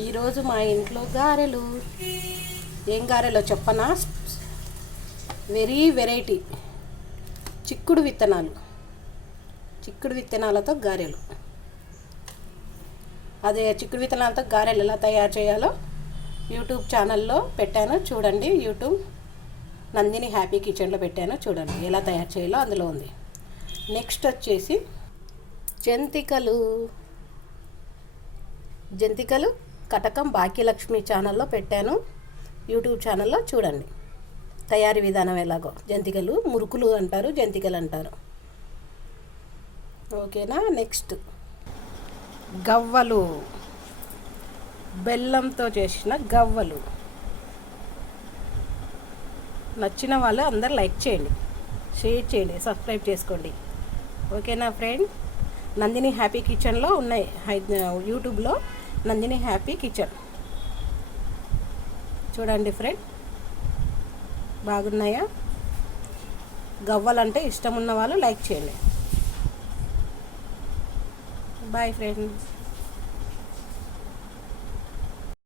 ఈరోజు మా ఇంట్లో గారెలు. ఏం గారెలో చెప్పనా? వెరీ వెరైటీ చిక్కుడు విత్తనాలతో గారెలు. అదే చిక్కుడు విత్తనాలతో గారెలు ఎలా తయారు చేయాలో యూట్యూబ్ ఛానల్లో పెట్టాను, చూడండి. యూట్యూబ్ నందిని హ్యాపీ కిచెన్లో పెట్టాను, చూడండి ఎలా తయారు చేయాలో అందులో ఉంది. నెక్స్ట్ వచ్చేసి జంతికలు కటకం భాగ్యలక్ష్మి ఛానల్లో పెట్టాను, యూట్యూబ్ ఛానల్లో చూడండి తయారీ విధానం ఎలాగో. జంతికలు మురుకులు అంటారు, జంతికలు అంటారు. ఓకేనా? నెక్స్ట్ గవ్వలు, బెల్లంతో చేసిన గవ్వలు. నచ్చిన వాళ్ళు అందరు లైక్ చేయండి, షేర్ చేయండి, సబ్స్క్రైబ్ చేసుకోండి. ఓకేనా ఫ్రెండ్? నందిని హ్యాపీ కిచెన్లో ఉన్నాయి, యూట్యూబ్లో నందిని హ్యాపీ కిచెన్ చూడండి ఫ్రెండ్. బాగున్నాయా? గవ్వలంటే ఇష్టం ఉన్న వాళ్ళు లైక్ చేయండి. Bye friends.